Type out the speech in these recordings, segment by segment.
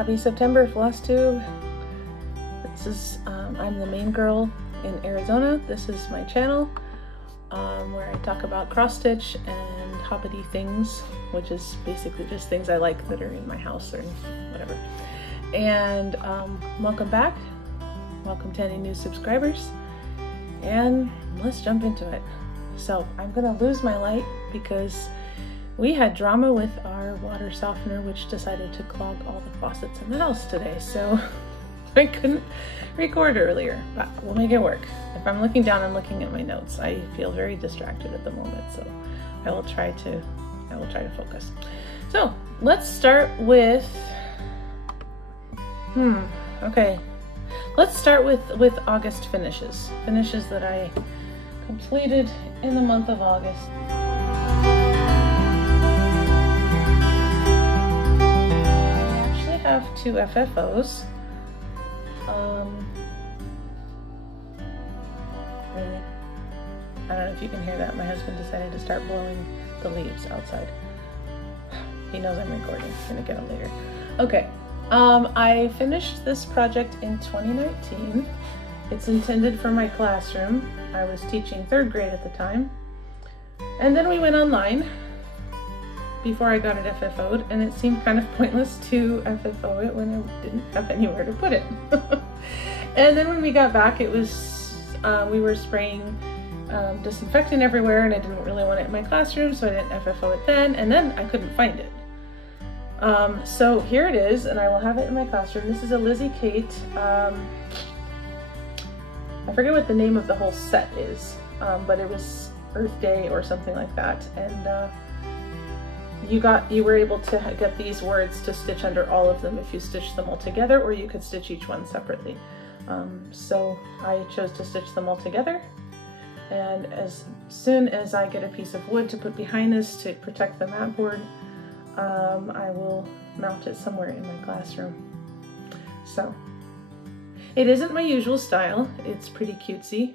Happy September, Flosstube. This is, I'm the main girl in Arizona. This is my channel where I talk about cross stitch and hobbity things, which is basically just things I like that are in my house or whatever. And welcome back. Welcome to any new subscribers. And let's jump into it. So I'm gonna lose my light because we had drama with our water softener, which decided to clog all the faucets in the house today. So I couldn't record earlier, but we'll make it work. If I'm looking down, I'm looking at my notes. I feel very distracted at the moment, so I will try to focus. So let's start with, okay. Let's start with August finishes that I completed in the month of August. I actually have 2 FFOs. Really? I don't know if you can hear that. My husband decided to start blowing the leaves outside. He knows I'm recording. He's gonna get them later. Okay. I finished this project in 2019. It's intended for my classroom. I was teaching 3rd grade at the time. And then we went online before I got it FFO'd, and it seemed kind of pointless to FFO it when I didn't have anywhere to put it. And then when we got back, it was, we were spraying disinfectant everywhere, and I didn't really want it in my classroom, so I didn't FFO it then, and then I couldn't find it. So here it is, and I will have it in my classroom. This is a Lizzie Kate. I forget what the name of the whole set is, but it was Earth Day or something like that. And you were able to get these words to stitch under all of them if you stitched them all together, or you could stitch each one separately. So I chose to stitch them all together. And as soon as I get a piece of wood to put behind this to protect the mat board, I will mount it somewhere in my classroom. So it isn't my usual style. It's pretty cutesy,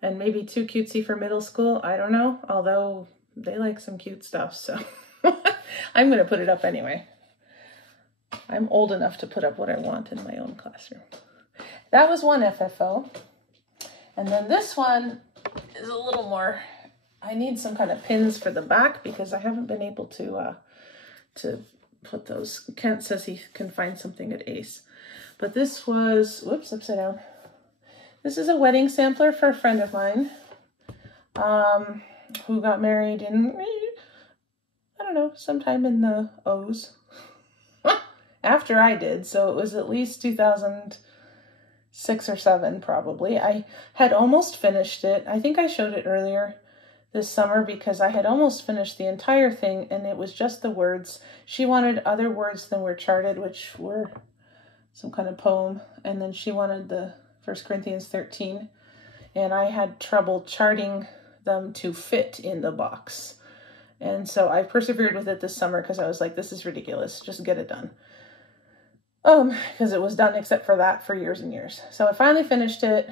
and maybe too cutesy for middle school. I don't know, although they like some cute stuff, so I'm gonna put it up anyway. I'm old enough to put up what I want in my own classroom. That was one FFO. And then this one is a little more, I need some kind of pins for the back because I haven't been able to put those. Kent says he can find something at Ace. But this was, whoops, upside down. This is a wedding sampler for a friend of mine who got married in, I don't know, sometime in the O's. After I did, so it was at least 2006 or 7 probably. I had almost finished it. I think I showed it earlier this summer because I had almost finished the entire thing and it was just the words. She wanted other words than were charted, which were some kind of poem, and then she wanted the 1 Corinthians 13, and I had trouble charting them to fit in the box. And so I persevered with it this summer because I was like, this is ridiculous, just get it done. Because it was done except for that for years and years. So I finally finished it.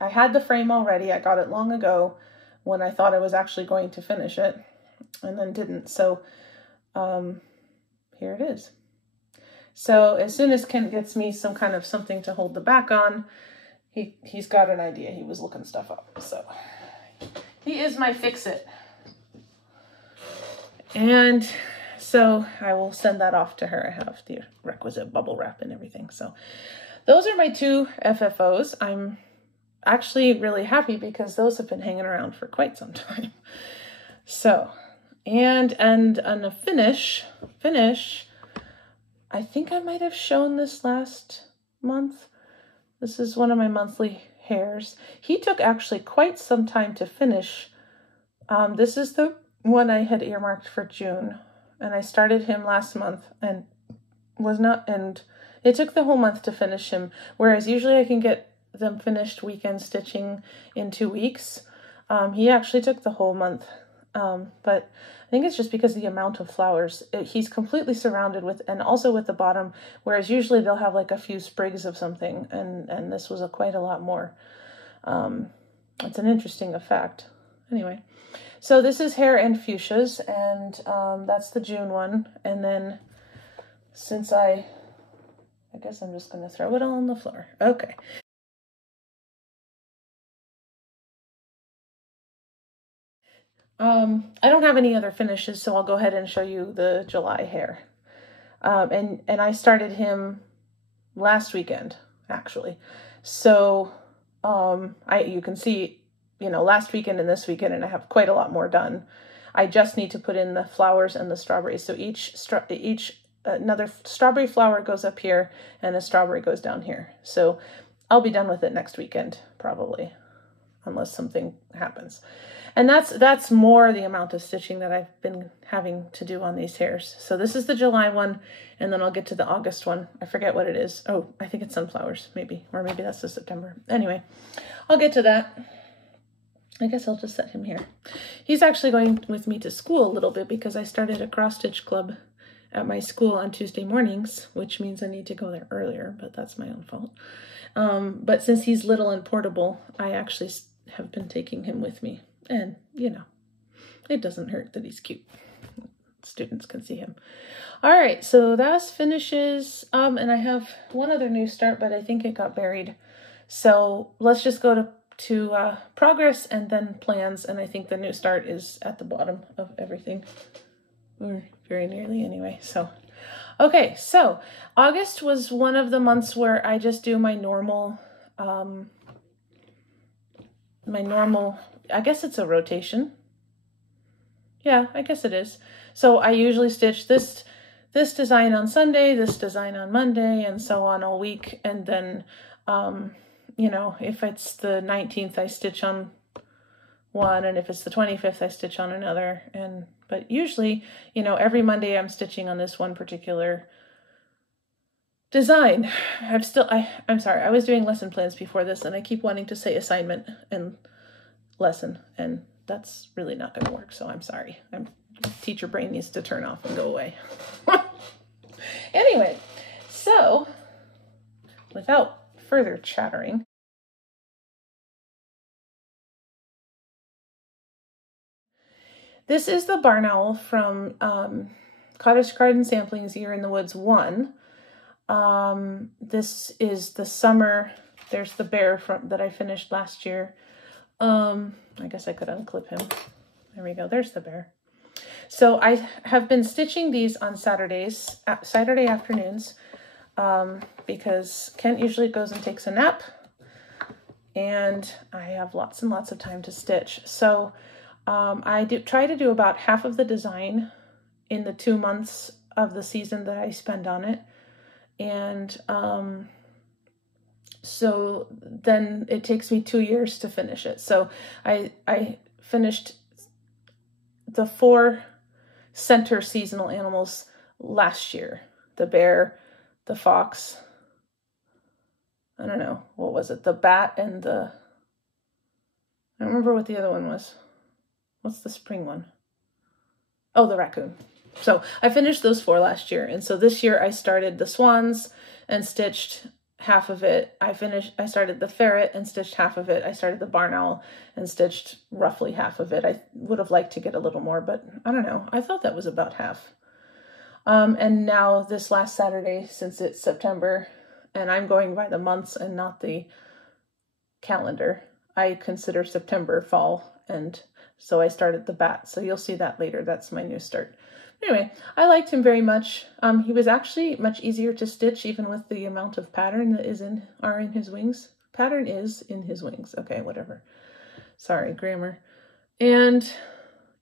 I had the frame already. I got it long ago when I thought I was actually going to finish it, and then didn't. So here it is. So as soon as Kent gets me some kind of something to hold the back on, he's got an idea. He was looking stuff up. So he is my fix-it. And so I will send that off to her. I have the requisite bubble wrap and everything. So those are my 2 FFOs. I'm actually really happy because those have been hanging around for quite some time. So, and a finish, I think I might have shown this last month. This is one of my monthly Hares. He took actually quite some time to finish. This is the one I had earmarked for June, and I started him last month and it took the whole month to finish him, whereas usually I can get them finished weekend stitching in 2 weeks. He actually took the whole month, but I think it's just because of the amount of flowers. He's completely surrounded with, and also with the bottom, whereas usually they'll have like a few sprigs of something, and this was quite a lot more. It's an interesting effect. Anyway, so this is Hare and Fuchsias, and that's the June one, and then since I I guess I'm just going to throw it all on the floor. Okay. I don't have any other finishes, so I'll go ahead and show you the July Hare. And I started him last weekend, actually. So you can see, you know, last weekend and this weekend, and I have quite a lot more done. I just need to put in the flowers and the strawberries. So another strawberry flower goes up here and a strawberry goes down here. So I'll be done with it next weekend, probably, unless something happens. And that's more the amount of stitching that I've been having to do on these hares. So this is the July one, and then I'll get to the August one. I forget what it is. Oh, I think it's sunflowers, maybe. Or maybe that's the September. Anyway, I'll get to that. I guess I'll just set him here. He's actually going with me to school a little bit because I started a cross-stitch club at my school on Tuesday mornings, which means I need to go there earlier, but that's my own fault. But since he's little and portable, I actually have been taking him with me. And, you know, it doesn't hurt that he's cute. Students can see him. All right, so that finishes. And I have one other new start, but I think it got buried. So let's just go to progress and then plans. And I think the new start is at the bottom of everything. Or very nearly anyway. So, okay, so August was one of the months where I just do my normal, I guess it's a rotation. Yeah, I guess it is. So I usually stitch this design on Sunday, this design on Monday, and so on all week. And then, you know, if it's the 19th, I stitch on one, and if it's the 25th, I stitch on another. But usually, you know, every Monday I'm stitching on this one particular design. I'm sorry, I was doing lesson plans before this, and I keep wanting to say assignment and lesson, and that's really not going to work, so I'm sorry. Teacher brain needs to turn off and go away. Anyway, so without further chattering, this is the barn owl from Cottage Garden Samplings Year in the Woods 1. This is the summer. There's the bear that I finished last year. I guess I could unclip him. There we go. There's the bear. So I have been stitching these on Saturday afternoons, because Kent usually goes and takes a nap, and I have lots and lots of time to stitch. So I try to do about half of the design in the 2 months of the season that I spend on it. And so then it takes me 2 years to finish it. So I finished the 4 center seasonal animals last year. The bear, the fox, I don't know, what was it? The bat and I don't remember what the other one was. What's the spring one? Oh, the raccoon. So I finished those 4 last year. And so this year I started the swans and stitched half of it. I started the ferret and stitched half of it. I started the barn owl and stitched roughly half of it. I would have liked to get a little more, but I don't know. I thought that was about half. And now this last Saturday, since it's September, and I'm going by the months and not the calendar, I consider September fall, and so I started the bat. So you'll see that later. That's my new start. Anyway, I liked him very much. He was actually much easier to stitch, even with the amount of pattern that are in his wings. Pattern is in his wings. Okay, whatever. Sorry, grammar. And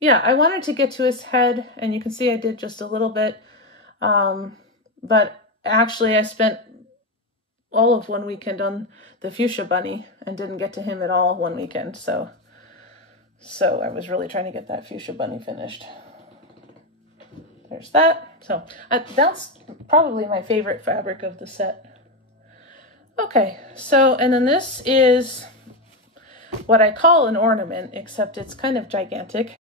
yeah, I wanted to get to his head, and you can see I did just a little bit. But actually I spent all of one weekend on the fuchsia bunny and didn't get to him at all one weekend. So I was really trying to get that fuchsia bunny finished. There's that. So that's probably my favorite fabric of the set. Okay, so, and then this is what I call an ornament, except it's kind of gigantic.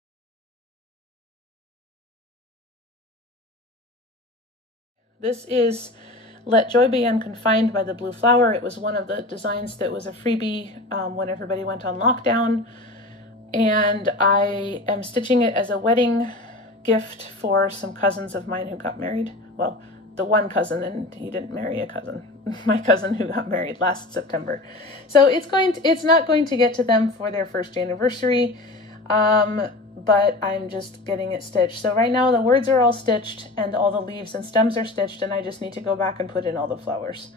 This is Let Joy Be Unconfined by the Blue Flower. It was one of the designs that was a freebie when everybody went on lockdown. And I am stitching it as a wedding gift for some cousins of mine who got married. Well, the one cousin, and he didn't marry a cousin, my cousin who got married last September. So it's not going to get to them for their first anniversary, but I'm just getting it stitched. So right now the words are all stitched and all the leaves and stems are stitched, and I just need to go back and put in all the flowers.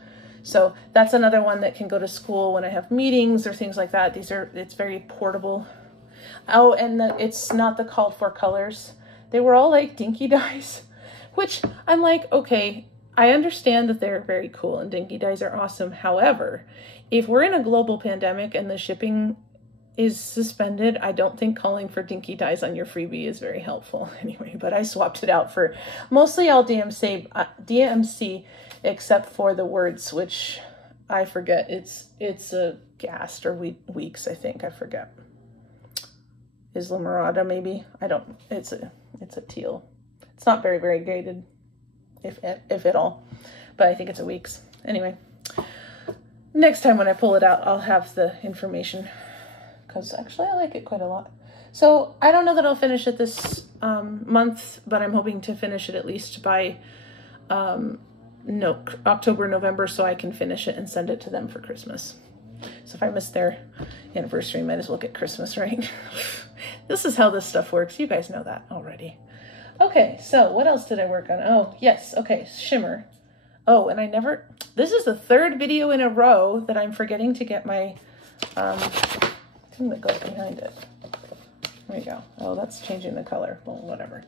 So that's another one that can go to school when I have meetings or things like that. It's very portable. Oh, and it's not the called for colors. They were all like dinky dyes, which I'm like, okay, I understand that they're very cool and dinky dyes are awesome. However, if we're in a global pandemic and the shipping is suspended, I don't think calling for dinky dyes on your freebie is very helpful anyway, but I swapped it out for mostly all DMC except for the words, which I forget. It's a Gast or Weeks, I think. I forget. Islamorada, maybe. I don't, it's a teal. It's not very, very graded, if at all, but I think it's a Weeks. Anyway, next time when I pull it out, I'll have the information, because actually I like it quite a lot. So I don't know that I'll finish it this month, but I'm hoping to finish it at least by October, November, so I can finish it and send it to them for Christmas. So if I miss their anniversary, might as well get Christmas, right? This is how this stuff works. You guys know that already. Okay, so what else did I work on? Oh, yes. Okay, Shimmer. Oh, and this is the third video in a row that I'm forgetting to get my thing that goes behind it. There we go. Oh, that's changing the color. Well, whatever.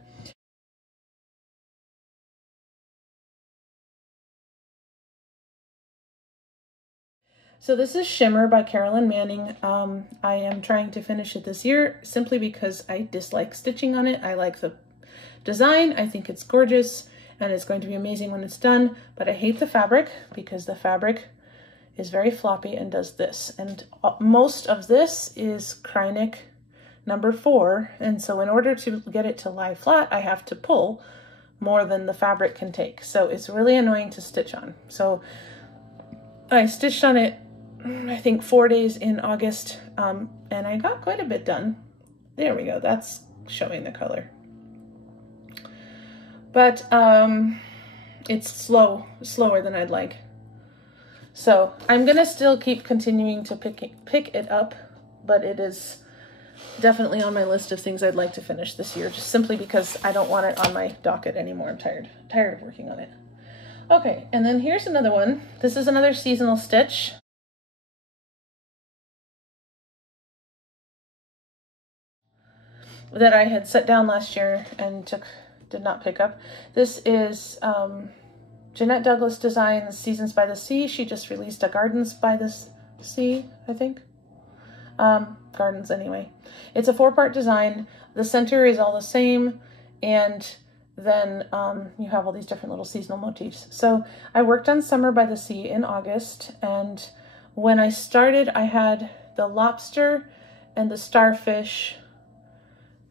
So this is Shimmer by Carolyn Manning. I am trying to finish it this year simply because I dislike stitching on it. I like the design. I think it's gorgeous and it's going to be amazing when it's done, but I hate the fabric because the fabric is very floppy and does this. And most of this is Krynic number 4. And so in order to get it to lie flat, I have to pull more than the fabric can take. So it's really annoying to stitch on. So I stitched on it, I think 4 days in August, and I got quite a bit done. There we go. That's showing the color. But it's slower than I'd like. So I'm gonna still keep continuing to pick it up, but it is definitely on my list of things I'd like to finish this year, just simply because I don't want it on my docket anymore. I'm tired of working on it. Okay, and then here's another one. This is another seasonal stitch. That I had set down last year and did not pick up. This is Jeannette Douglas design, Seasons by the Sea. She just released a Gardens by the Sea, I think. Gardens anyway. It's a 4-part design. The center is all the same, and then you have all these different little seasonal motifs. So I worked on Summer by the Sea in August, and when I started I had the lobster and the starfish,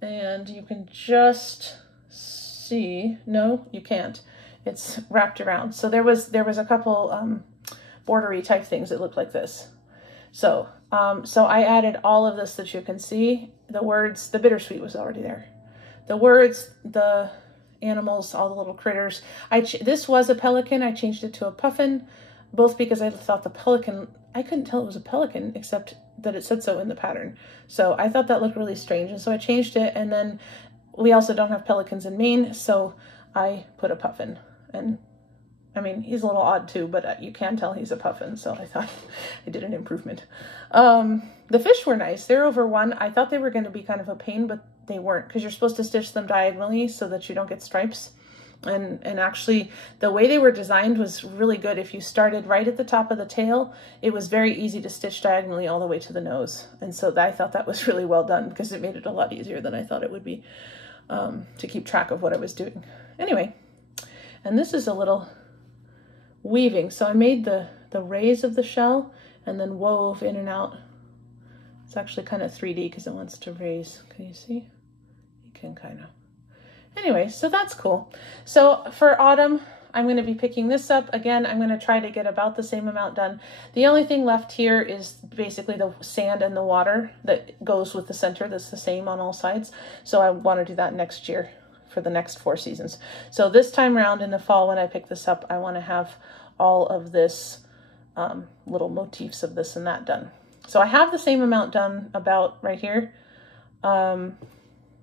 and you can just see, no, you can't. It's wrapped around. So there was a couple bordery type things that looked like this. So I added all of this that you can see. The words, the bittersweet was already there. The words, the animals, all the little critters. This was a pelican. I changed it to a puffin, both because I thought the pelican, I couldn't tell it was a pelican except that it said so in the pattern. So I thought that looked really strange, and so I changed it. And then we also don't have pelicans in Maine, so I put a puffin. And I mean, he's a little odd too, but you can tell he's a puffin, so I thought I did an improvement. The fish were nice. They're over 1. I thought they were going to be kind of a pain, but they weren't, because you're supposed to stitch them diagonally so that you don't get stripes. And actually, the way they were designed was really good. If you started right at the top of the tail, it was very easy to stitch diagonally all the way to the nose. And so I thought that was really well done, because it made it a lot easier than I thought it would be to keep track of what I was doing. Anyway, and this is a little weaving. So I made the rays of the shell and then wove in and out. It's actually kind of 3D because it wants to raise. Can you see? You can kind of. Anyway, so that's cool. So for autumn, I'm going to be picking this up. Again, I'm going to try to get about the same amount done. The only thing left here is basically the sand and the water that goes with the center. That's the same on all sides. So I want to do that next year for the next 4 seasons. So this time around in the fall when I pick this up, I want to have all of this little motifs of this and that done. So I have the same amount done about right here. And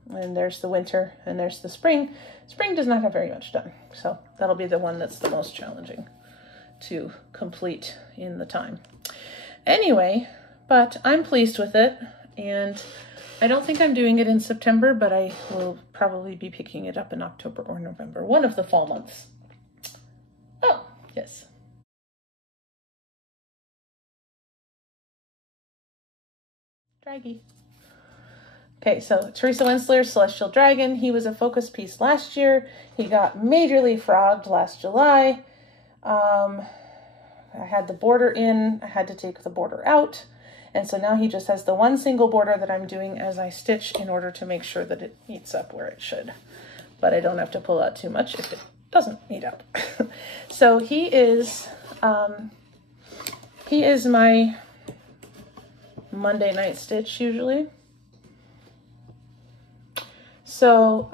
there's the winter and there's the spring. Spring does not have very much done. So that'll be the one that's the most challenging to complete in the time. Anyway, but I'm pleased with it. And I don't think I'm doing it in September, but I will probably be picking it up in October or November, one of the fall months. Oh, yes. Draggy. Okay, so Teresa Wentzler, Celestial Dragon. He was a focus piece last year. He got majorly frogged last July. I had the border in. I had to take the border out. And so now he just has the one single border that I'm doing as I stitch in order to make sure that it meets up where it should. But I don't have to pull out too much if it doesn't meet up. So he is my Monday night stitch usually. So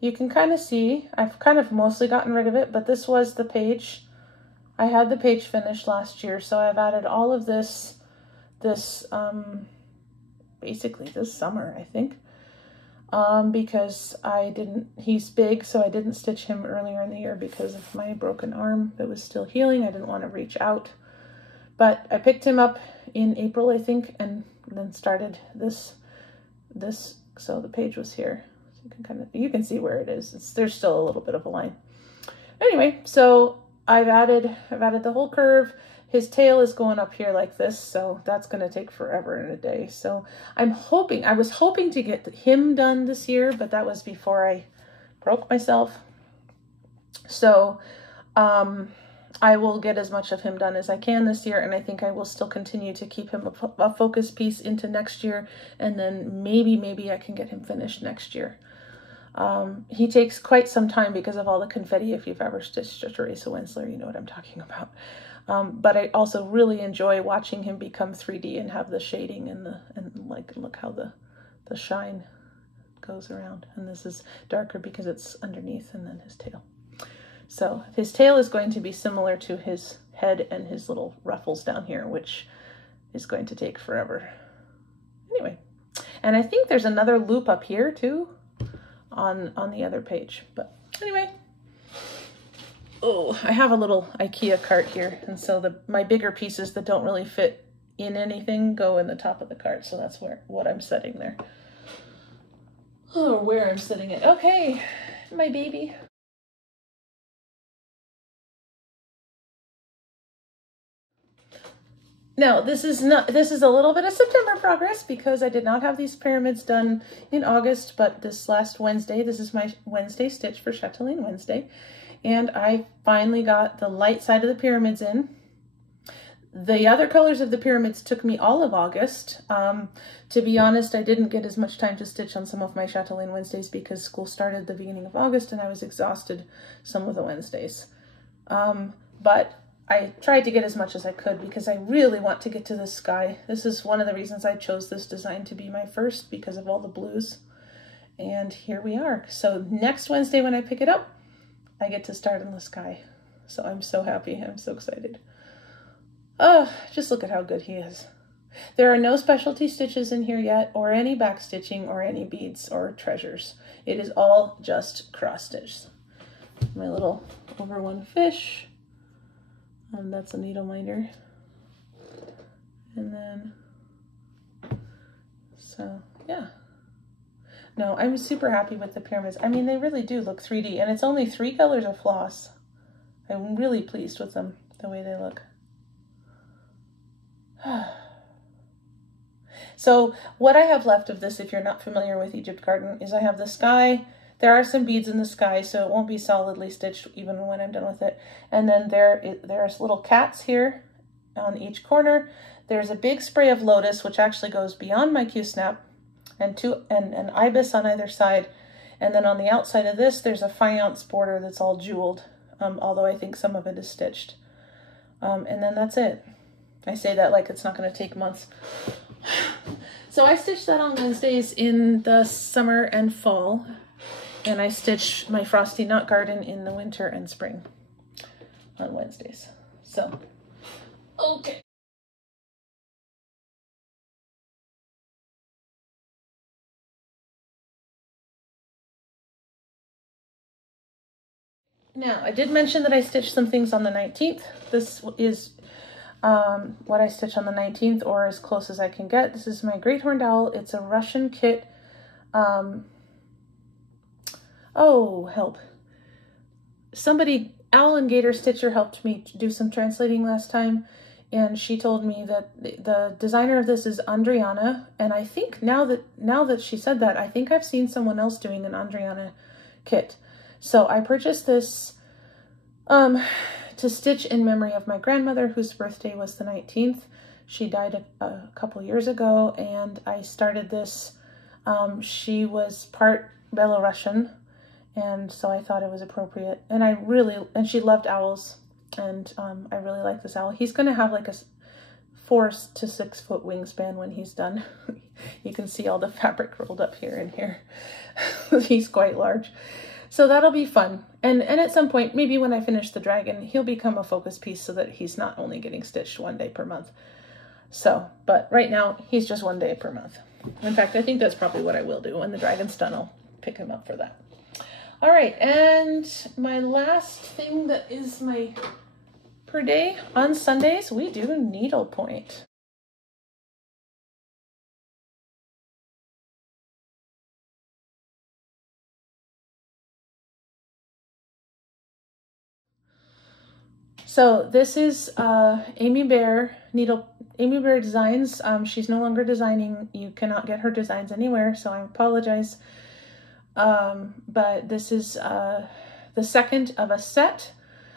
you can kind of see, I've kind of mostly gotten rid of it, but this was the page. I had the page finished last year, so I've added all of this basically this summer, I think, because he's big, so I didn't stitch him earlier in the year because of my broken arm that was still healing. I didn't want to reach out, but I picked him up in April, I think, and then started this, so the page was here. So you can see where it is. There's still a little bit of a line. Anyway, so I've added the whole curve. His tail is going up here like this, so that's going to take forever and a day. So I was hoping to get him done this year, but that was before I broke myself. So I will get as much of him done as I can this year, and I think I will still continue to keep him a focus piece into next year, and then maybe I can get him finished next year. He takes quite some time because of all the confetti. If you've ever stitched a Teresa Wentzler, you know what I'm talking about. But I also really enjoy watching him become 3D and have the shading and look how the shine goes around. And this is darker because it's underneath, and then his tail. So his tail is going to be similar to his head and his little ruffles down here, which is going to take forever. Anyway, and I think there's another loop up here too on the other page. But anyway, oh, I have a little IKEA cart here, and so my bigger pieces that don't really fit in anything go in the top of the cart. So that's what I'm setting there. Or where I'm setting it. Okay, my baby. Now, this is a little bit of September progress because I did not have these pyramids done in August, but this last Wednesday, this is my Wednesday stitch for Chatelaine Wednesday, and I finally got the light side of the pyramids in. The other colors of the pyramids took me all of August. To be honest, I didn't get as much time to stitch on some of my Chatelaine Wednesdays because school started the beginning of August and I was exhausted some of the Wednesdays. But I tried to get as much as I could because I really want to get to this sky. This is one of the reasons I chose this design to be my first, because of all the blues. And here we are. So next Wednesday when I pick it up, I get to start in the sky. So I'm so happy. I'm so excited. Oh, just look at how good he is. There are no specialty stitches in here yet, or any back stitching, or any beads or treasures. It is all just cross stitch. My little over one fish. That's a needle minder. And then, so yeah. No, I'm super happy with the pyramids. I mean, they really do look 3D, and it's only 3 colors of floss. I'm really pleased with them, the way they look. So what I have left of this, if you're not familiar with Egypt Garden, is I have the sky. There are some beads in the sky, so it won't be solidly stitched even when I'm done with it. And then there's little cats here on each corner. There's a big spray of lotus, which actually goes beyond my Q-snap, and an ibis on either side. And then on the outside of this, there's a faience border that's all jeweled, although I think some of it is stitched. And then that's it. I say that like it's not going to take months. So I stitch that on Wednesdays in the summer and fall, and I stitch my Frosty Knot Garden in the winter and spring on Wednesdays. So, okay. Now, I did mention that I stitched some things on the 19th. This is what I stitch on the 19th, or as close as I can get. This is my Great Horned Owl. It's a Russian kit. Oh, help. Somebody, Owl and Gator Stitcher, helped me do some translating last time, and she told me that the designer of this is Andriana, and I think now that she said that, I think I've seen someone else doing an Andriana kit. So I purchased this to stitch in memory of my grandmother, whose birthday was the 19th. She died a couple years ago, and I started this. She was part Belarusian, and so I thought it was appropriate. And she loved owls, and I really like this owl. He's going to have like a 4 to 6 foot wingspan when he's done. You can see all the fabric rolled up here and here. He's quite large. So that'll be fun. And at some point, maybe when I finish the dragon, he'll become a focus piece so that he's not only getting stitched 1 day per month. So, but right now, he's just 1 day per month. In fact, I think that's probably what I will do. When the dragon's done, I'll pick him up for that. All right, and my last thing that is my per day, on Sundays, we do needlepoint. So this is Amybear Amybear Designs. She's no longer designing. You cannot get her designs anywhere, so I apologize. But this is the second of a set.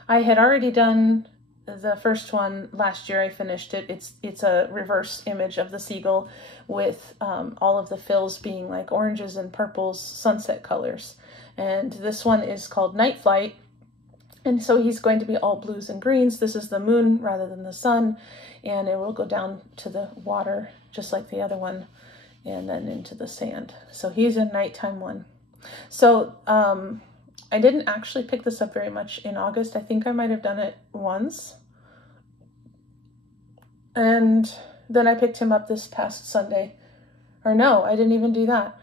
I had already done the first one last year. I finished it. It's a reverse image of the seagull with all of the fills being like oranges and purples, sunset colors. And this one is called Night Flight. And so he's going to be all blues and greens. This is the moon rather than the sun, and it will go down to the water just like the other one, and then into the sand. So he's a nighttime one. So I didn't actually pick this up very much in August. I think I might have done it once. And then I picked him up this past Sunday. Or no, I didn't even do that.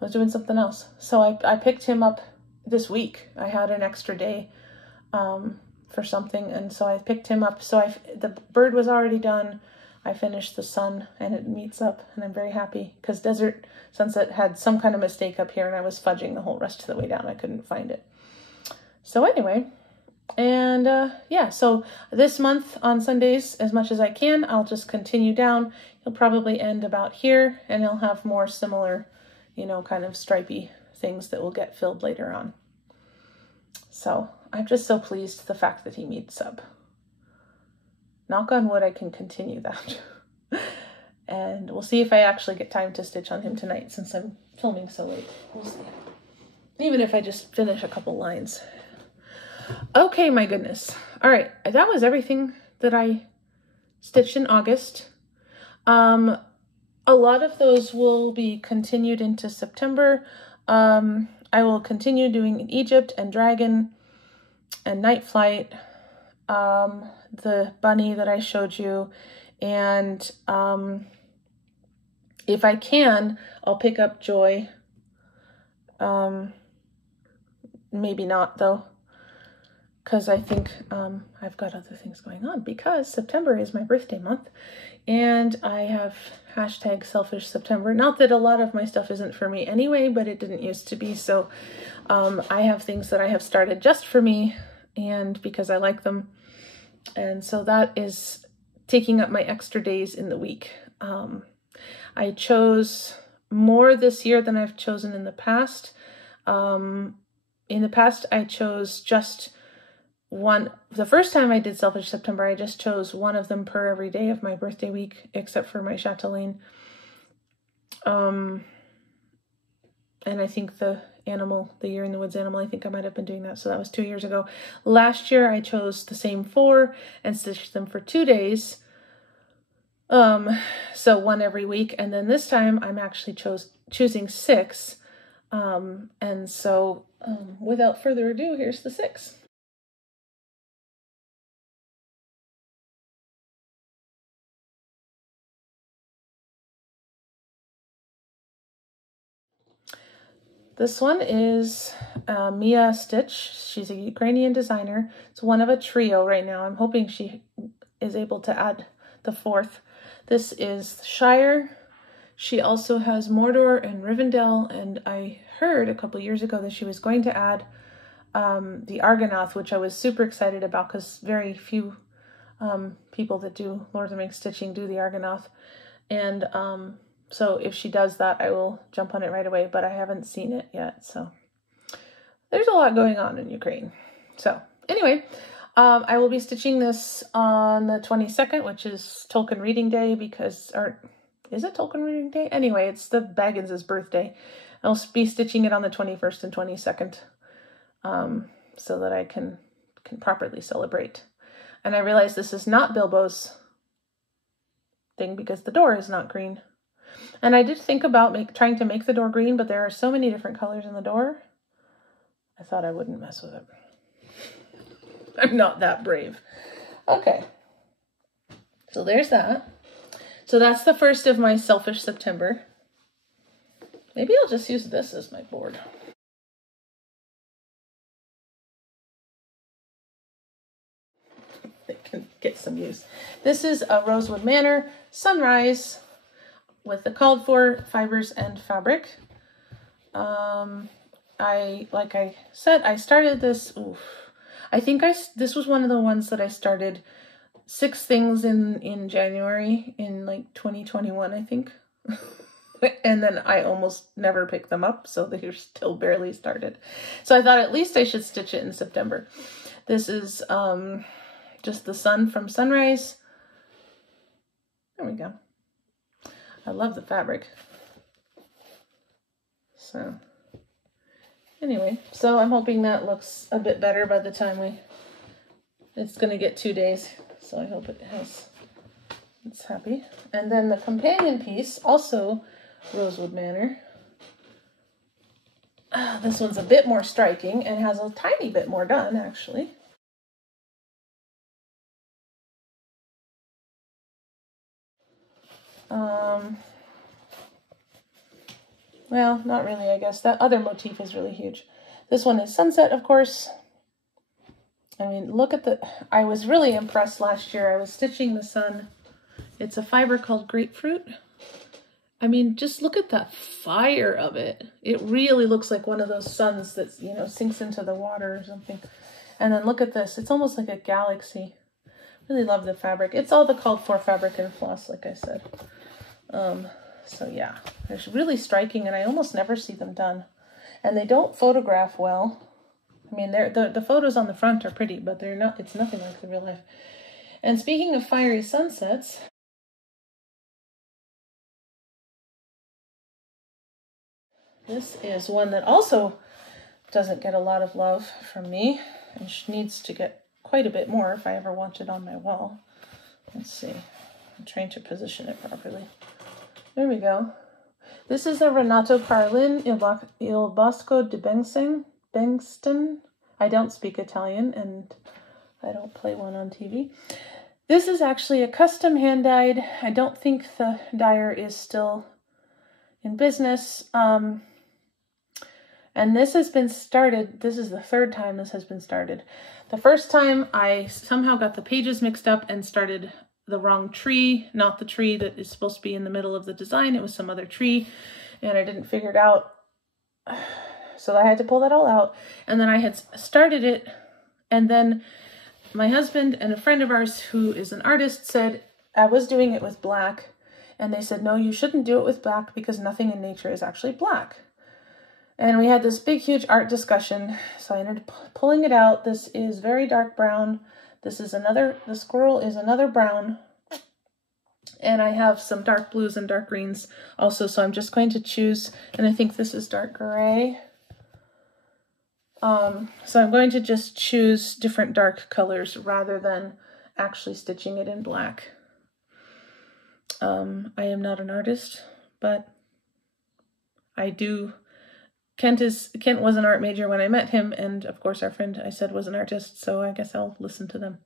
I was doing something else. So I picked him up this week. I had an extra day for something, and so I picked him up. So the bird was already done. I finished the sun, and it meets up, and I'm very happy because Desert Sunset had some kind of mistake up here, and I was fudging the whole rest of the way down. I couldn't find it. So anyway, and yeah, so this month on Sundays, as much as I can, I'll just continue down. He'll probably end about here, and he'll have more similar, you know, kind of stripy things that will get filled later on. So I'm just so pleased the fact that he meets up. Knock on wood, I can continue that. And we'll see if I actually get time to stitch on him tonight since I'm filming so late. We'll see. Even if I just finish a couple lines. Okay, my goodness. All right, that was everything that I stitched in August. A lot of those will be continued into September. I will continue doing Egypt and Dragon and Night Flight, the bunny that I showed you, and if I can, I'll pick up Joy. Maybe not though, because I think I've got other things going on, because September is my birthday month, and I have hashtag selfish September. Not that a lot of my stuff isn't for me anyway, but it didn't used to be. So I have things that I have started just for me and because I like them. And so that is taking up my extra days in the week. I chose more this year than I've chosen in the past. In the past, I chose just one. The first time I did Selfish September, I just chose one of them per every day of my birthday week, except for my Chatelaine. And I think the animal, the Year in the Woods animal, I think I might have been doing that. So that was 2 years ago. Last year, I chose the same 4 and stitched them for 2 days. So one every week, and then this time I'm actually choosing 6. And so without further ado, here's the 6. This one is Miya Stitch. She's a Ukrainian designer. It's one of a trio right now. I'm hoping she is able to add the 4th. This is Shire. She also has Mordor and Rivendell, and I heard a couple years ago that she was going to add the Argonath, which I was super excited about because very few people that do Lord of the Rings stitching do the Argonath. And so if she does that, I will jump on it right away, but I haven't seen it yet. So there's a lot going on in Ukraine. So anyway, I will be stitching this on the 22nd, which is Tolkien Reading Day because, or is it Tolkien Reading Day? Anyway, it's the Baggins' birthday. I'll be stitching it on the 21st and 22nd so that I can properly celebrate. And I realize this is not Bilbo's thing because the door is not green. And I did think about trying to make the door green, but there are so many different colors in the door. I thought I wouldn't mess with it. I'm not that brave. Okay. So there's that. So that's the first of my selfish September. Maybe I'll just use this as my board. It can get some use. This is a Rosewood Manor Sunrise with the called for fibers and fabric. Like I said, I started this. I think this was one of the ones that I started 6 things in January in like 2021, I think. And then I almost never picked them up, so they're still barely started. So I thought at least I should stitch it in September. This is just the sun from Sunrise. There we go. I love the fabric. So anyway, so I'm hoping that looks a bit better by the time it's going to get 2 days. So I hope it's happy. And then the companion piece, also Rosewood Manor. This one's a bit more striking and has a tiny bit more done, actually. Well, not really, I guess. That other motif is really huge. This one is Sunset, of course. I mean, look at I was really impressed last year. I was stitching the sun. It's a fiber called Grapefruit. I mean, just look at that fire of it. It really looks like one of those suns that, sinks into the water or something. And then look at this. It's almost like a galaxy. Really love the fabric. It's all the called for fabric and floss, like I said. So yeah, they're really striking, and I almost never see them done. And they don't photograph well. I mean, the photos on the front are pretty, but they're not. It's nothing like the real life. And speaking of fiery sunsets, this is one that also doesn't get a lot of love from me, and needs to get quite a bit more if I ever want it on my wall. Let's see. I'm trying to position it properly. There we go. This is a Renato Carolyn Il Bosco di Bengston. I don't speak Italian, and I don't play one on TV. This is actually a custom hand-dyed. I don't think the dyer is still in business. And this has been started. This is the 3rd time this has been started. The first time I somehow got the pages mixed up and started the wrong tree, not the tree that is supposed to be in the middle of the design. It was some other tree, and I didn't figure it out. So I had to pull that all out. And then I had started it, and then my husband and a friend of ours who is an artist said I was doing it with black, and they said, no, you shouldn't do it with black because nothing in nature is actually black. And we had this big, huge art discussion, so I ended up pulling it out. This is very dark brown. The squirrel is another brown. And I have some dark blues and dark greens also, so I'm just going to choose, and I think this is dark gray. So I'm going to just choose different dark colors rather than actually stitching it in black. I am not an artist, but I do. Kent was an art major when I met him, and of course our friend I said was an artist, so I guess I'll listen to them.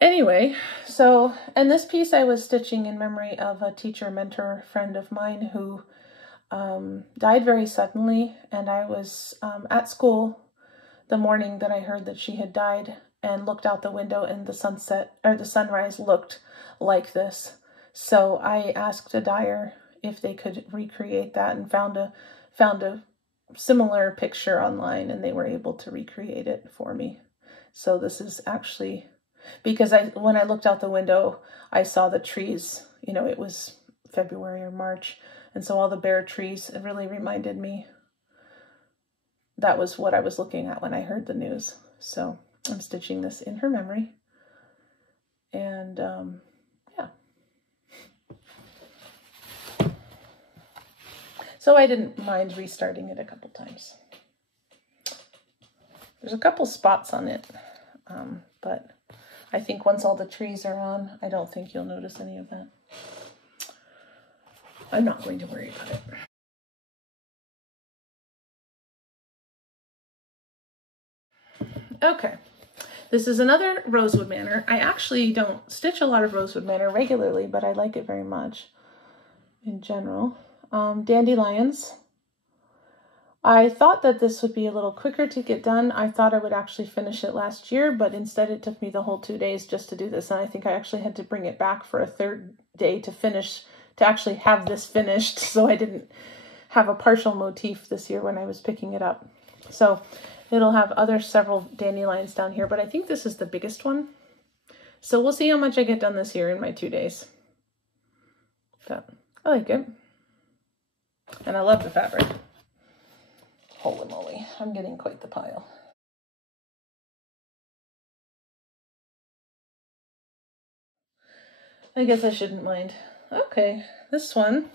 Anyway, so, and this piece I was stitching in memory of a teacher, mentor, friend of mine who died very suddenly, and I was at school the morning that I heard that she had died and looked out the window, and the sunset, or the sunrise, looked like this. So I asked a dyer if they could recreate that, and found a similar picture online, and they were able to recreate it for me. So this is actually, because when I looked out the window, I saw the trees, you know, it was February or March, and so all the bare trees, it really reminded me that was what I was looking at when I heard the news. So I'm stitching this in her memory. And yeah. So I didn't mind restarting it a couple times. There's a couple spots on it, but I think once all the trees are on, I don't think you'll notice any of that. I'm not going to worry about it. Okay, this is another Rosewood Manor. I actually don't stitch a lot of Rosewood Manor regularly, but I like it very much in general. Dandelions. I thought that this would be a little quicker to get done. I thought I would actually finish it last year, but instead it took me the whole 2 days just to do this, and I think I actually had to bring it back for a third day to finish, to actually have this finished, so I didn't have a partial motif this year when I was picking it up. So it'll have several dandelions down here, but I think this is the biggest one. So we'll see how much I get done this year in my 2 days. But I like it. And I love the fabric. Holy moly, I'm getting quite the pile. I guess I shouldn't mind. Okay, this one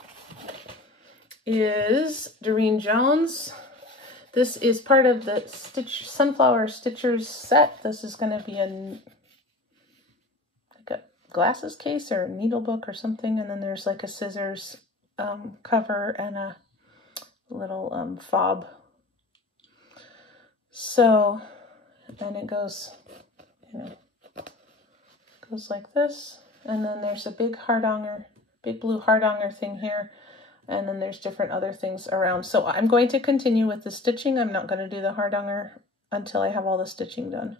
is Durene Jones. This is part of the Sunflower Stitchers set. This is going to be like a glasses case or a needle book or something. And then there's like a scissors cover and a little fob. So, and it goes, you know, goes like this. And then there's a big blue hardanger thing here. And then there's different other things around. So I'm going to continue with the stitching. I'm not going to do the hardanger until I have all the stitching done,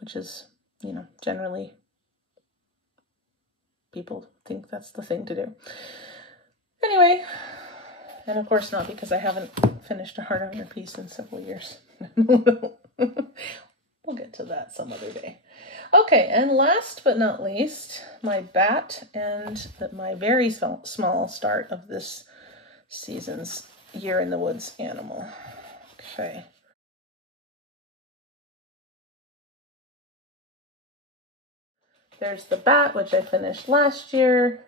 which is, you know, generally people think that's the thing to do. Anyway, and of course not because I haven't finished a hardanger piece in several years. We'll get to that some other day. Okay, and last but not least, my bat and my very small start of this season's Year in the Woods animal. Okay. There's the bat, which I finished last year,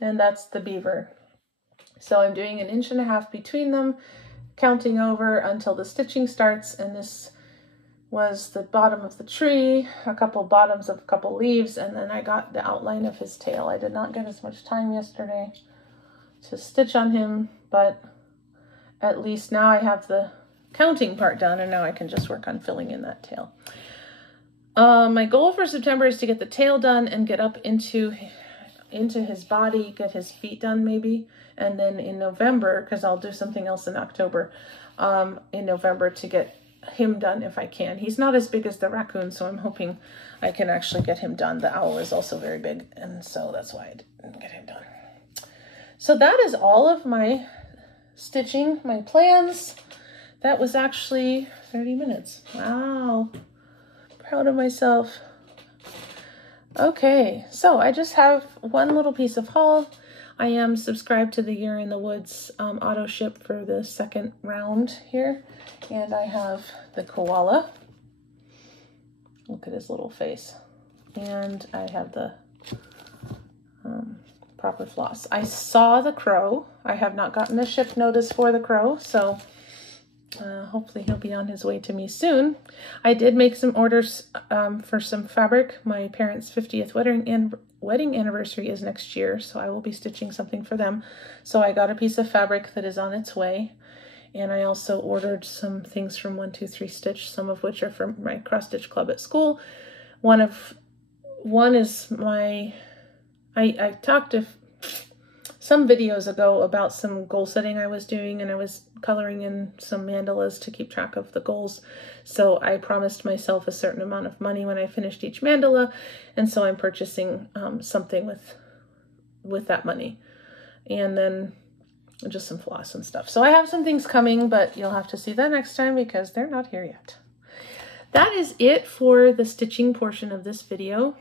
and that's the beaver. So I'm doing 1.5 inches between them, counting over until the stitching starts, and this was the bottom of the tree, a couple bottoms of a couple leaves, and then I got the outline of his tail. I did not get as much time yesterday to stitch on him, but at least now I have the counting part done, and now I can just work on filling in that tail. My goal for September is to get the tail done and get up into his body, get his feet done maybe, and then in November, because I'll do something else in October, in November to get him done if I can. He's not as big as the raccoon, so I'm hoping I can actually get him done. The owl is also very big, and so that's why I didn't get him done. So that is all of my stitching, my plans. That was actually 30 minutes. Wow. Proud of myself. Okay, so I just have one little piece of haul. I am subscribed to the Year in the Woods auto ship for the second round here. And I have the koala. Look at his little face. And I have the proper floss. I saw the crow. I have not gotten a ship notice for the crow, so hopefully he'll be on his way to me soon. I did make some orders for some fabric. My parents' 50th wedding anniversary is next year, so I will be stitching something for them. So I got a piece of fabric that is on its way, and I also ordered some things from 123 Stitch, some of which are from my cross stitch club at school. One is my, I talked to some videos ago about some goal setting I was doing, and I was coloring in some mandalas to keep track of the goals. So I promised myself a certain amount of money when I finished each mandala, and so I'm purchasing something with that money, and then just some floss and stuff. So I have some things coming, but you'll have to see that next time because they're not here yet. That is it for the stitching portion of this video.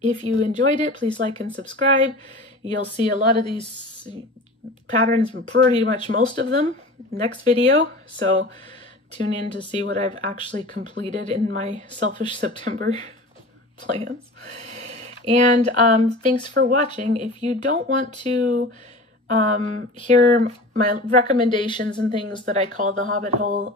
If you enjoyed it, please like and subscribe. You'll see a lot of these patterns, pretty much most of them, next video. So tune in to see what I've actually completed in my selfish September plans. And thanks for watching. If you don't want to hear my recommendations and things that I call the Hobbit Hole,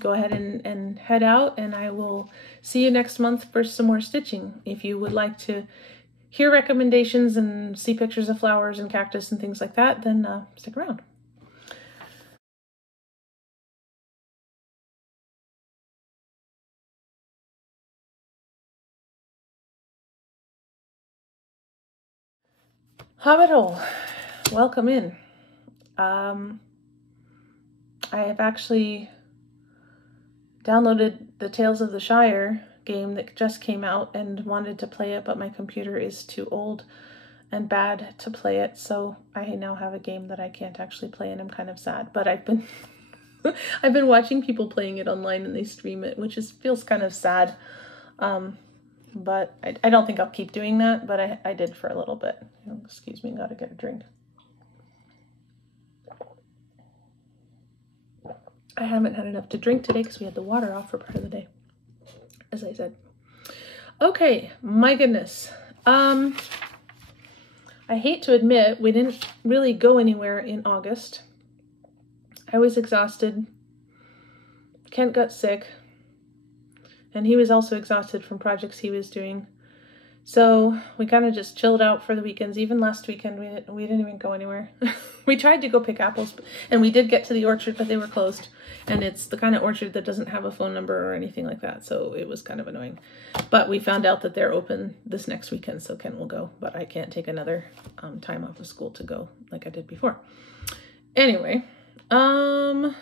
go ahead and head out, and I will see you next month for some more stitching. If you would like to hear recommendations and see pictures of flowers and cactus and things like that, then stick around. Hobbit Hole, welcome in. I have actually downloaded the Tales of the Shire game that just came out and wanted to play it, but my computer is too old and bad to play it, so I now have a game that I can't actually play, and I'm kind of sad. But I've been I've been watching people playing it online, and they stream it, which feels kind of sad. But I don't think I'll keep doing that, but I did for a little bit. Oh, excuse me, gotta get a drink. I haven't had enough to drink today because we had the water off for part of the day, as I said. Okay, my goodness. I hate to admit, we didn't really go anywhere in August. I was exhausted. Kent got sick, and he was also exhausted from projects he was doing. So we kind of just chilled out for the weekends. Even last weekend, we didn't even go anywhere. We tried to go pick apples, and we did get to the orchard, but they were closed. And it's the kind of orchard that doesn't have a phone number or anything like that, so it was kind of annoying. But we found out that they're open this next weekend, so Ken will go. But I can't take another time off of school to go like I did before. Anyway, but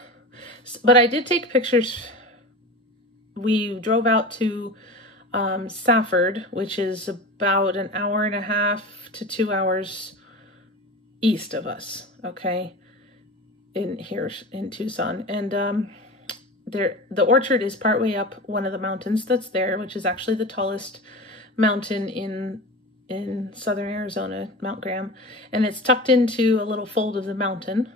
I did take pictures. We drove out to Safford, which is about an hour and a half to 2 hours east of us, okay, here in Tucson. And the orchard is partway up one of the mountains that's there, which is actually the tallest mountain in southern Arizona, Mount Graham, and it's tucked into a little fold of the mountain.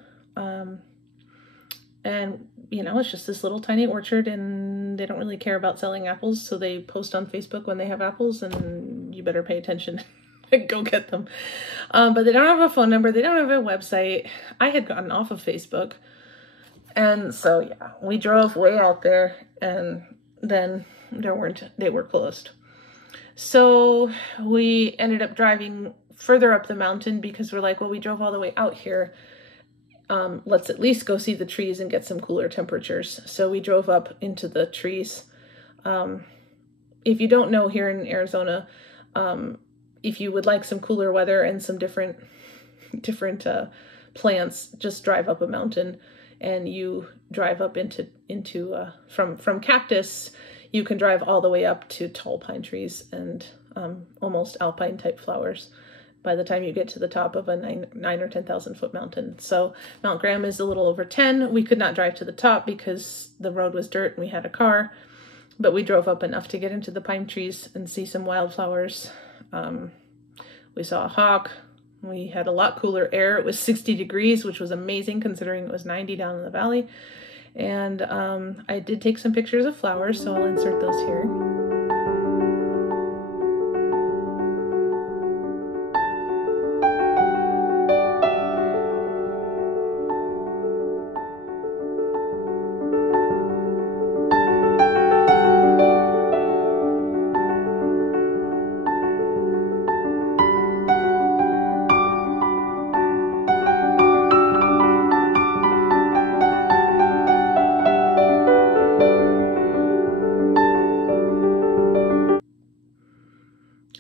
And, you know, it's just this little tiny orchard, and they don't really care about selling apples, so they post on Facebook when they have apples, and you better pay attention and go get them. But they don't have a phone number. They don't have a website. I had gotten off of Facebook. And so, yeah, we drove way out there, and then they were closed. So we ended up driving further up the mountain because we're like, well, we drove all the way out here. Let's at least go see the trees and get some cooler temperatures. So we drove up into the trees. If you don't know, here in Arizona, if you would like some cooler weather and some different plants, just drive up a mountain, and you drive up from cactus, you can drive all the way up to tall pine trees and almost alpine type flowers by the time you get to the top of a 9 or 10,000 foot mountain. So Mount Graham is a little over 10. We could not drive to the top because the road was dirt and we had a car, but we drove up enough to get into the pine trees and see some wildflowers. We saw a hawk. We had a lot cooler air. It was 60 degrees, which was amazing considering it was 90 down in the valley. And I did take some pictures of flowers, so I'll insert those here.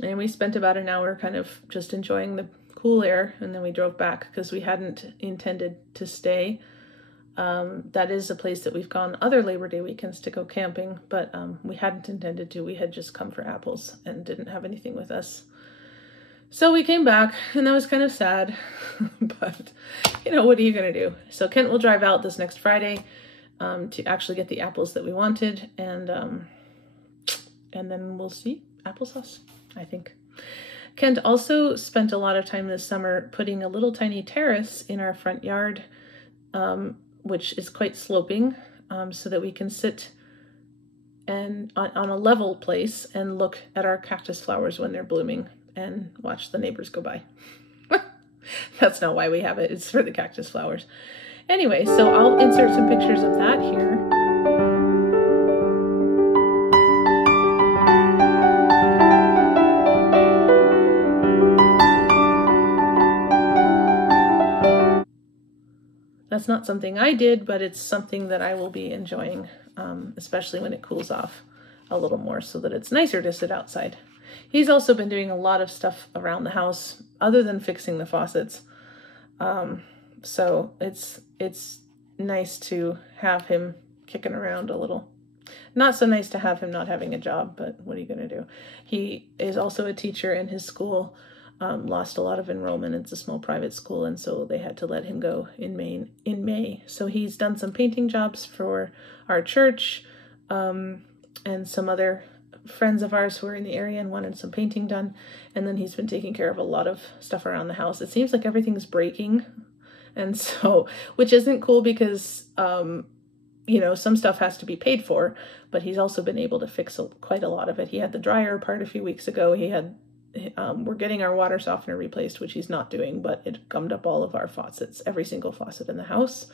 And we spent about an hour kind of just enjoying the cool air, and then we drove back because we hadn't intended to stay. That is a place that we've gone other Labor Day weekends to go camping, but we hadn't intended to. We had just come for apples and didn't have anything with us. So we came back, and that was kind of sad, but you know, what are you going to do? So Kent will drive out this next Friday to actually get the apples that we wanted, and then we'll see applesauce, I think. Kent also spent a lot of time this summer putting a little tiny terrace in our front yard, which is quite sloping, so that we can sit and on a level place and look at our cactus flowers when they're blooming and watch the neighbors go by. That's not why we have it. It's for the cactus flowers. Anyway, so I'll insert some pictures of that here. That's not something I did, but it's something that I will be enjoying, especially when it cools off a little more so that it's nicer to sit outside. He's also been doing a lot of stuff around the house other than fixing the faucets. So it's nice to have him kicking around a little. Not so nice to have him not having a job, but what are you going to do? He is also a teacher, and his school lost a lot of enrollment. It's a small private school, and so they had to let him go in May. So he's done some painting jobs for our church, and some other friends of ours who are in the area and wanted some painting done. And then he's been taking care of a lot of stuff around the house. It seems like everything's breaking, and so, which isn't cool because you know, some stuff has to be paid for, but he's also been able to fix quite a lot of it. He had the dryer apart a few weeks ago. He had we're getting our water softener replaced, which he's not doing, but it gummed up all of our faucets, every single faucet in the house.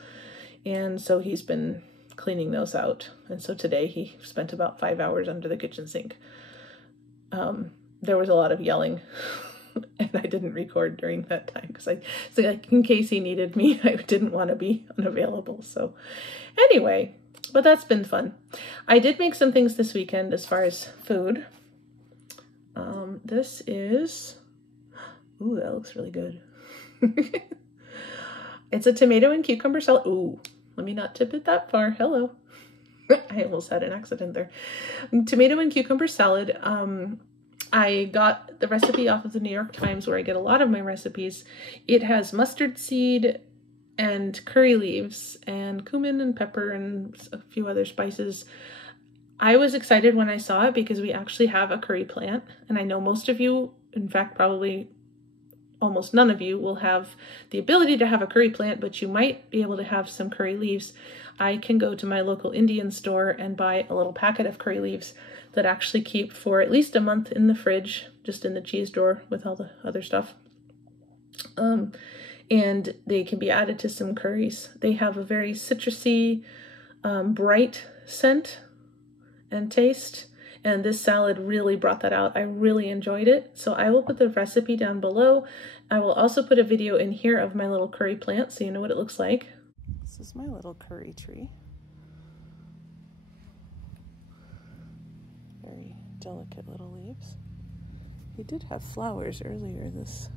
And so he's been cleaning those out. And so today he spent about 5 hours under the kitchen sink. There was a lot of yelling, and I didn't record during that time because so like, in case he needed me, I didn't want to be unavailable. So anyway, but that's been fun. I did make some things this weekend as far as food. This is, ooh, that looks really good. It's a tomato and cucumber salad. Ooh, let me not tip it that far. Hello. I almost had an accident there. Tomato and cucumber salad. I got the recipe off of the New York Times, where I get a lot of my recipes. It has mustard seed and curry leaves and cumin and pepper and a few other spices. I was excited when I saw it because we actually have a curry plant, and I know most of you, in fact, probably almost none of you, will have the ability to have a curry plant, but you might be able to have some curry leaves. I can go to my local Indian store and buy a little packet of curry leaves that actually keep for at least a month in the fridge, just in the cheese drawer with all the other stuff. And they can be added to some curries. They have a very citrusy, bright scent and taste, and this salad really brought that out. I really enjoyed it. So I will put the recipe down below. I will also put a video in here of my little curry plant so you know what it looks like. This is my little curry tree. Very delicate little leaves. He did have flowers earlier this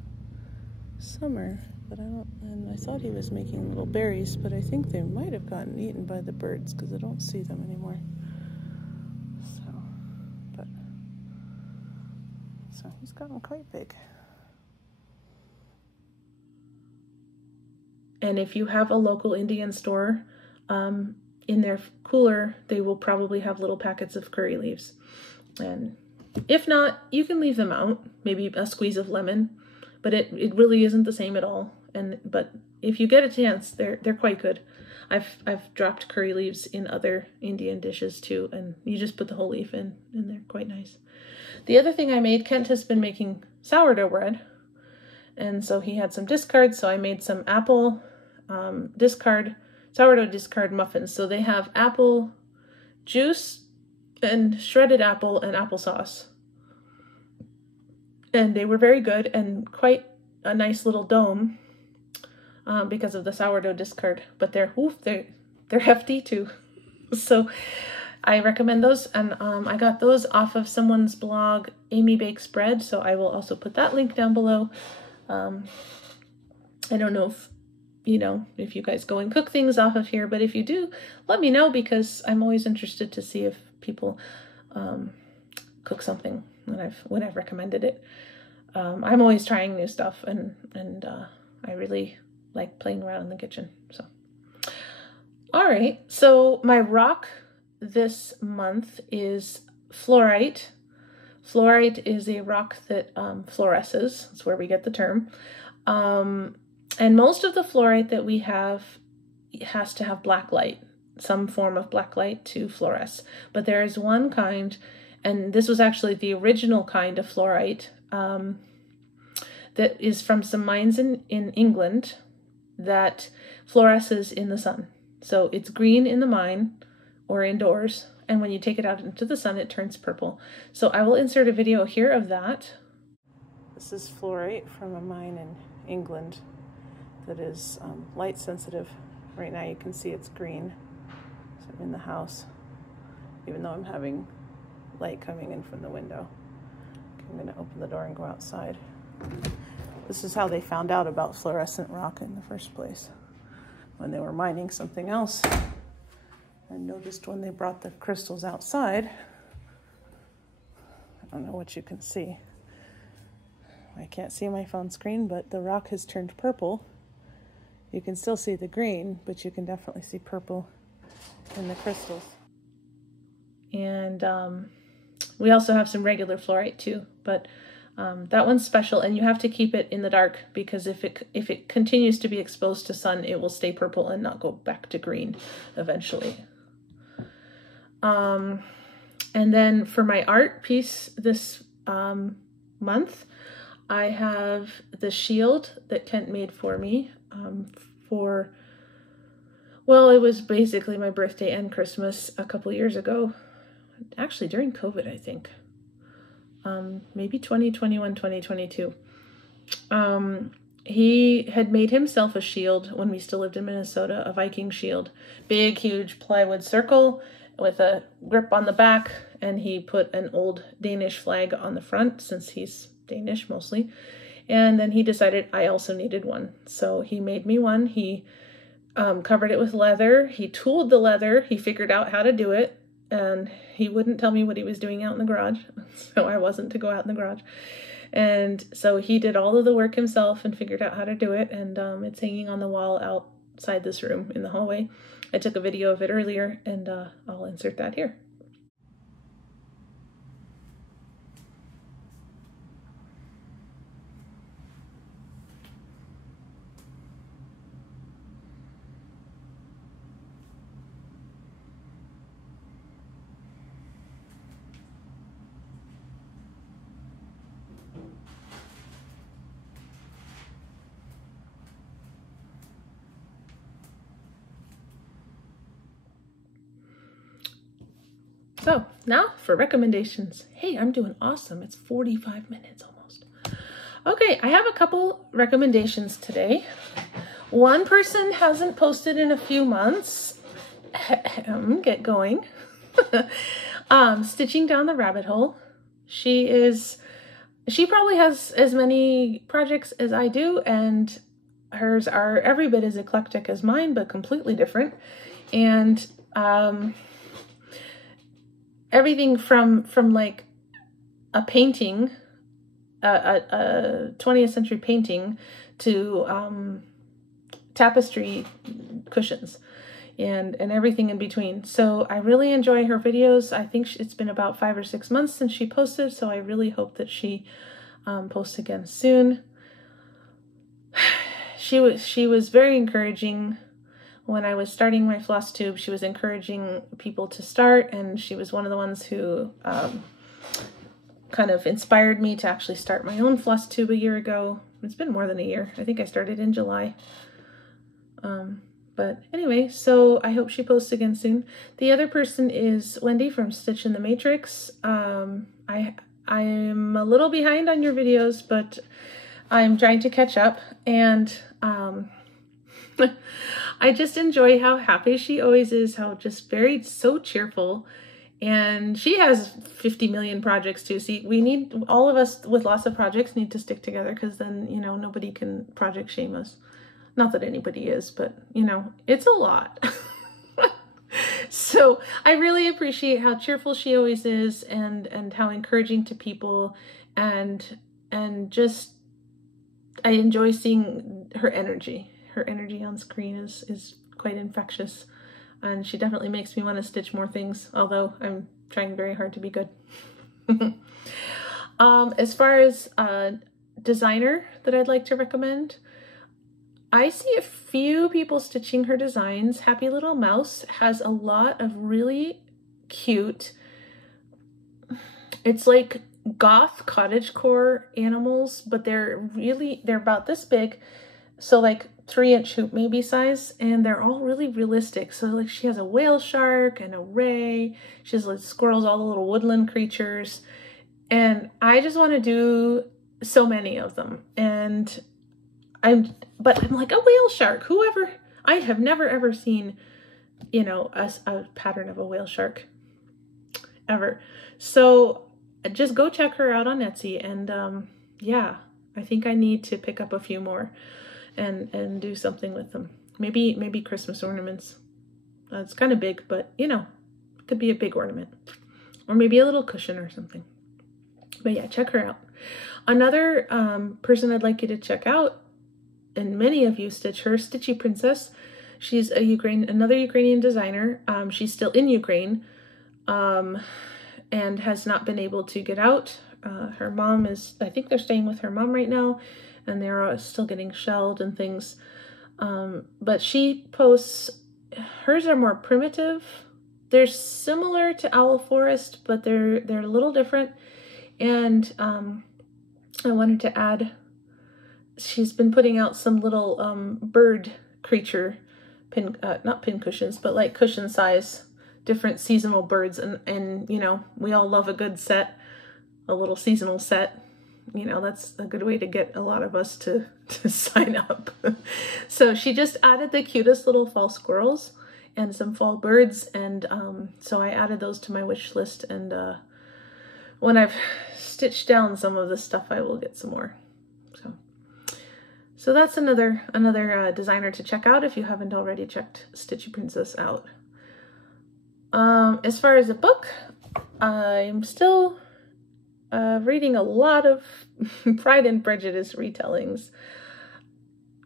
summer, but I thought he was making little berries, but I think they might have gotten eaten by the birds because I don't see them anymore. So he's gotten quite big. And if you have a local Indian store, in their cooler, they will probably have little packets of curry leaves. And if not, you can leave them out, maybe a squeeze of lemon, but it really isn't the same at all. But if you get a chance, they're quite good. I've dropped curry leaves in other Indian dishes too, and you just put the whole leaf in, and they're quite nice. The other thing I made, Kent has been making sourdough bread, and so he had some discards, so I made some apple sourdough discard muffins. So they have apple juice and shredded apple and applesauce, and they were very good and quite a nice little dome because of the sourdough discard, but they're hefty too. So I recommend those, and I got those off of someone's blog, Amy Bakes Bread, so I will also put that link down below. I don't know if, you know, if you guys go and cook things off of here, but if you do, let me know, because I'm always interested to see if people cook something when I've recommended it. I'm always trying new stuff, and I really like playing around in the kitchen. So, all right. So my rock this month is fluorite. Fluorite is a rock that fluoresces. That's where we get the term. And most of the fluorite that we have has to have black light, some form of black light to fluoresce. But there is one kind, and this was actually the original kind of fluorite, that is from some mines in England that fluoresces in the sun. So it's green in the mine or indoors, and when you take it out into the sun, it turns purple. So I will insert a video here of that. This is fluorite from a mine in England that is light sensitive. Right now you can see it's green. So I'm in the house, even though I'm having light coming in from the window. Okay, I'm gonna open the door and go outside. This is how they found out about fluorescent rock in the first place, when they were mining something else. I noticed when they brought the crystals outside, I don't know what you can see. I can't see my phone screen, but the rock has turned purple. You can still see the green, but you can definitely see purple in the crystals. And we also have some regular fluorite too, but that one's special, and you have to keep it in the dark, because if it continues to be exposed to sun, it will stay purple and not go back to green eventually. And then for my art piece this month, I have the shield that Kent made for me well, it was basically my birthday and Christmas a couple years ago. Actually, during COVID, I think. Maybe 2021, 2022. He had made himself a shield when we still lived in Minnesota, a Viking shield. Big, huge plywood circle with a grip on the back, and he put an old Danish flag on the front, since he's Danish mostly. And then he decided I also needed one. So he made me one. He covered it with leather. He tooled the leather. He figured out how to do it. And he wouldn't tell me what he was doing out in the garage. So I wasn't to go out in the garage. And so he did all of the work himself and figured out how to do it. And it's hanging on the wall outside this room in the hallway. I took a video of it earlier, and I'll insert that here. So now for recommendations. Hey, I'm doing awesome. It's 45 minutes almost. Okay, I have a couple recommendations today. One person hasn't posted in a few months. Get going. Stitching Down the Rabbit Hole. She probably has as many projects as I do, and hers are every bit as eclectic as mine, but completely different. And everything from like a painting, a 20th century painting, to tapestry cushions, and everything in between. So I really enjoy her videos. I think it's been about 5 or 6 months since she posted, so I really hope that she posts again soon. She was very encouraging. When I was starting my Flosstube, she was encouraging people to start, and she was one of the ones who kind of inspired me to actually start my own Flosstube a year ago. It's been more than a year. I think I started in July. But anyway, so I hope she posts again soon. The other person is Wendy from Stitch in the Matrix. I'm a little behind on your videos, but I'm trying to catch up, and I just enjoy how happy she always is, how just so cheerful. And she has 50 million projects too. See, we need, all of us with lots of projects need to stick together, because then, you know, nobody can project shame us. Not that anybody is, but, you know, it's a lot. So I really appreciate how cheerful she always is, and how encouraging to people, and just, I enjoy seeing her energy. Her energy on screen is quite infectious, and she definitely makes me want to stitch more things, although I'm trying very hard to be good. As far as a designer that I'd like to recommend, I see a few people stitching her designs. Happy Little Mouse has a lot of really cute, it's like goth cottagecore animals, but they're about this big, so like 3-inch hoop maybe size, and they're all really realistic. So like she has a whale shark and a ray, she has like squirrels, all the little woodland creatures, and I just want to do so many of them. And I'm like, a whale shark, whoever, I have never ever seen, you know, a pattern of a whale shark ever. So just go check her out on Etsy, and yeah, I think I need to pick up a few more and do something with them. Maybe Christmas ornaments. It's kind of big, but you know, it could be a big ornament, or maybe a little cushion or something. But yeah, check her out. Another person I'd like you to check out, and many of you stitch her, Stitchy Princess. She's another Ukrainian designer. She's still in Ukraine, and has not been able to get out. Her mom is, I think they're staying with her mom right now, and they're still getting shelled and things. But she posts, hers are more primitive. They're similar to Owl Forest, but they're a little different. And I wanted to add, she's been putting out some little bird creature not pin cushions, but like cushion size, different seasonal birds, and you know, we all love a good set, a little seasonal set. You know, that's a good way to get a lot of us to sign up. So she just added the cutest little fall squirrels and some fall birds, and so I added those to my wish list, and when I've stitched down some of this stuff, I will get some more. So that's another designer to check out if you haven't already checked Stitchy Princess out. As far as a book, I'm still reading a lot of Pride and Prejudice retellings.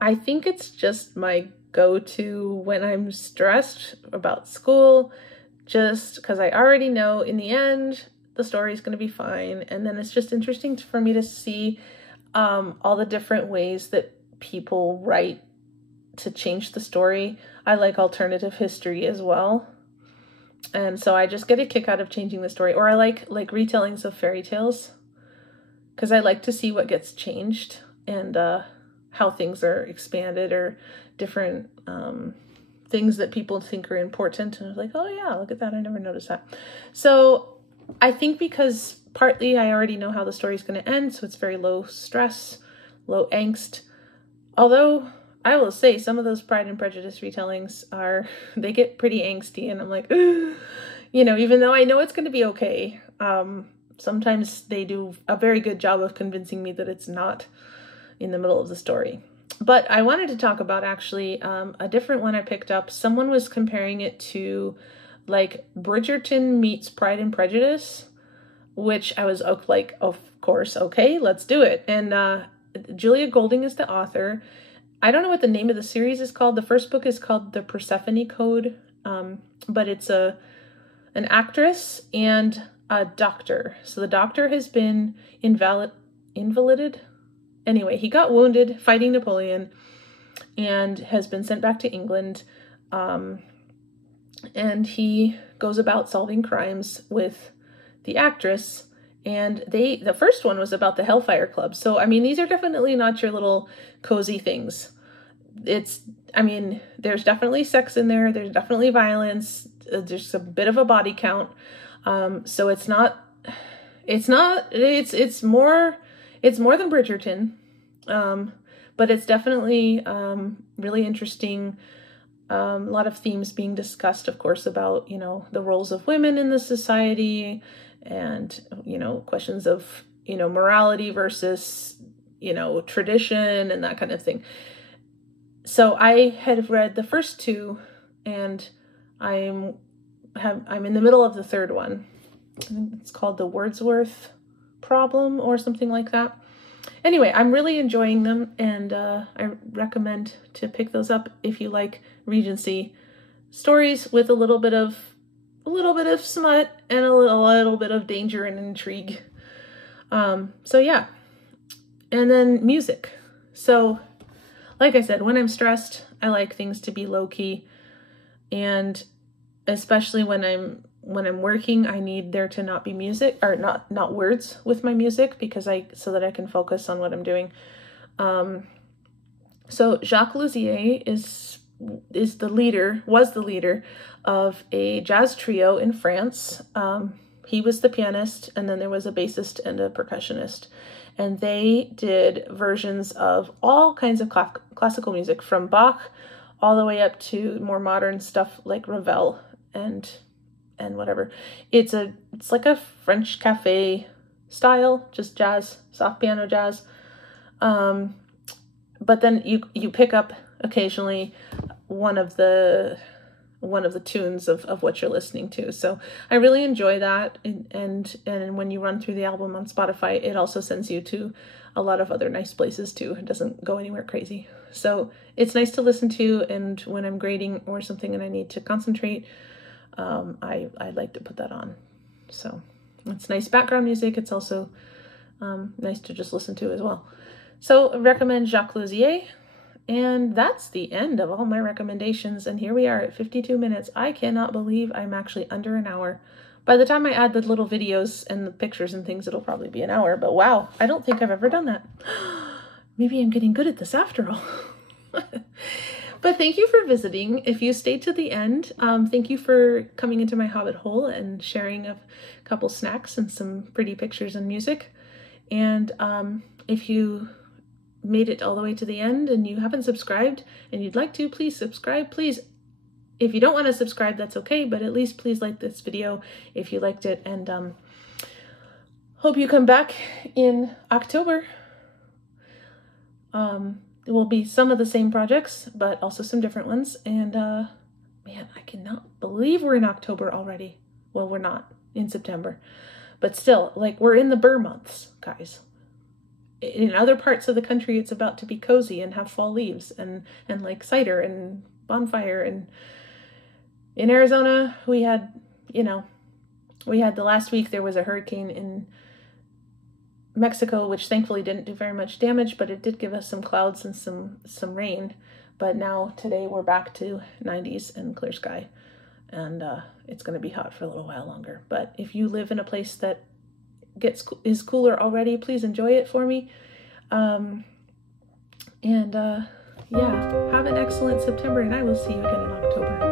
I think it's just my go-to when I'm stressed about school, just because I already know in the end the story's going to be fine, and then it's just interesting for me to see all the different ways that people write to change the story. I like alternative history as well, and so I just get a kick out of changing the story. Or I like retellings of fairy tales, because I like to see what gets changed, and how things are expanded, or different things that people think are important, and I was like, oh yeah, look at that, I never noticed that. So I think because partly I already know how the story is going to end, so it's very low stress, low angst. Although I will say some of those Pride and Prejudice retellings they get pretty angsty, and I'm like, ugh. You know, even though I know it's going to be okay, sometimes they do a very good job of convincing me that it's not in the middle of the story. But I wanted to talk about actually a different one I picked up. Someone was comparing it to like Bridgerton meets Pride and Prejudice, which I was like, of course, okay, let's do it. And Julia Golding is the author. I don't know what the name of the series is called. The first book is called The Persephone Code, but it's an actress and a doctor. So the doctor has been invalided. Anyway, he got wounded fighting Napoleon and has been sent back to England. And he goes about solving crimes with the actress. And the first one was about the Hellfire Club. So, I mean, these are definitely not your little cozy things. I mean, there's definitely sex in there. There's definitely violence. There's a bit of a body count. So it's more than Bridgerton. But it's definitely, really interesting, A lot of themes being discussed, of course, about, you know, the roles of women in the society and, you know, questions of, you know, morality versus, you know, tradition and that kind of thing. So I had read the first two, and I'm in the middle of the third one. I think it's called The Wordsworth Problem or something like that. Anyway, I'm really enjoying them, and I recommend to pick those up if you like Regency stories with a little bit of smut and a little bit of danger and intrigue. So yeah, and then music. So, like I said, when I'm stressed, I like things to be low key, and especially when I'm working, I need there to not be music or not words with my music, because so that I can focus on what I'm doing. So Jacques Luzier was the leader of a jazz trio in France. He was the pianist, and then there was a bassist and a percussionist, and they did versions of all kinds of classical music, from Bach all the way up to more modern stuff like Ravel and whatever. It's like a French cafe style, just jazz, soft piano jazz. But then you pick up occasionally one of the tunes of what you're listening to. So I really enjoy that. And when you run through the album on Spotify, it also sends you to a lot of other nice places too. It doesn't go anywhere crazy. So it's nice to listen to. And when I'm grading or something and I need to concentrate, I like to put that on. So it's nice background music. It's also nice to just listen to as well. So I recommend Jacques Luzier. And that's the end of all my recommendations. And here we are at 52 minutes. I cannot believe I'm actually under an hour. By the time I add the little videos and the pictures and things, it'll probably be an hour. But wow, I don't think I've ever done that. Maybe I'm getting good at this after all. But thank you for visiting. If you stayed to the end, thank you for coming into my hobbit hole and sharing a couple snacks and some pretty pictures and music. And if you made it all the way to the end and you haven't subscribed and you'd like to, please subscribe. Please, if you don't want to subscribe, that's okay, but at least please like this video if you liked it. And hope you come back in October. It will be some of the same projects, but also some different ones. And man, I cannot believe we're in October already. Well, we're not, in September, but still, like, we're in the Burr months, guys. In other parts of the country, it's about to be cozy and have fall leaves and like cider and bonfire. And in Arizona, we had the last week there was a hurricane in Mexico, which thankfully didn't do very much damage, but it did give us some clouds and some rain. But now today we're back to 90s and clear sky, and it's going to be hot for a little while longer. But if you live in a place that is cooler already, please enjoy it for me. Yeah, have an excellent September, and I will see you again in October.